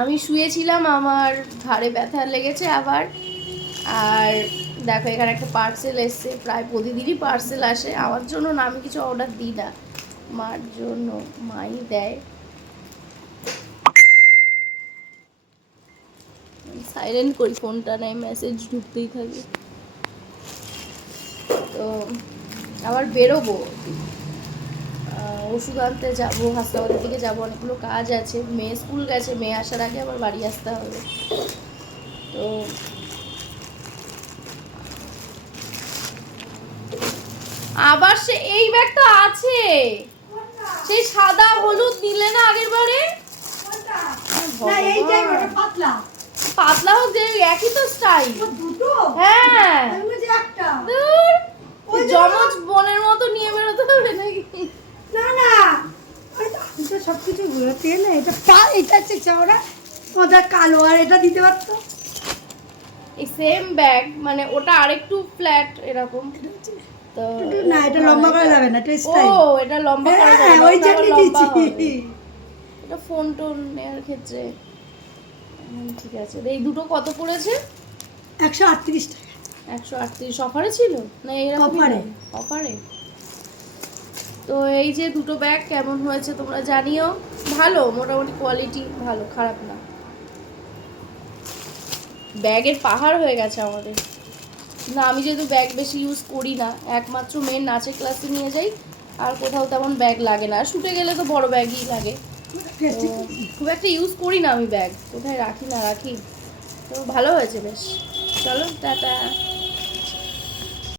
আমি শুয়েছিলাম, আমার ঘাড়ে ব্যথা লেগেছে আবার। আর দেখো এখানে একটা পার্সেল এসছে, প্রায় প্রতিদিনই পার্সেল আসে আমার জন্য না, আমি কিছু অর্ডার দিই না, মার জন্য, মাই দেয়। সাইলেন্ট করি ফোনটা, নাই মেসেজ ঢুকতেই থাকে। তো আবার বেরোবো, ওষুধ আনতে যাবো, হাসপাতালের দিকে যাবো, অনেকগুলো কাজ আছে। মেয়ে স্কুল গেছে, মেয়ে আসার আগে আবার বাড়ি আসতে হবে। তো আবার সে এই ব্যাগটা আছে, সেই সাদা হলুদ নিলে না আগের বারে। পাতলা হোক যে একই তো স্টাইল। হ্যাঁ জমজ বোনের মতো নিয়ে বেরোতে হবে নাকি? না না সবকিছু ঘুরতে না, এটা এটা হচ্ছে চওড়া, ওটা কালো, আর এটা দিতে পারতো। এই সেম ব্যাগ, মানে ওটা আরেকটু ফ্ল্যাট এরকম। তো না এটা লম্বা করা যাবে না, এটা স্টাইল। ও এটা লম্বা করা যাবে না, ওই জন্য দিচ্ছি। এটা ফোন টোন নেওয়ার ক্ষেত্রে ঠিক আছে। এই দুটো কত পড়েছে? 138 টাকা। 138 অফারে ছিল না? এরকম অফারে। তো এই যে দুটো ব্যাগ কেমন হয়েছে তোমরা জানিও। ভালো, মোটামুটি কোয়ালিটি ভালো, খারাপ না। ব্যাগের পাহাড় হয়ে গেছে আমাদের। না আমি যেহেতু ব্যাগ বেশি ইউজ করি না, একমাত্র মেয়ের নাচের ক্লাসে নিয়ে যাই, আর কোথাও তেমন ব্যাগ লাগে না। শুটে গেলে তো বড় ব্যাগই লাগে, খুব একটা ইউজ করি না আমি ব্যাগ, কোথায় রাখি না রাখি। তো ভালো হয়েছে বেশ। চলো টাটা।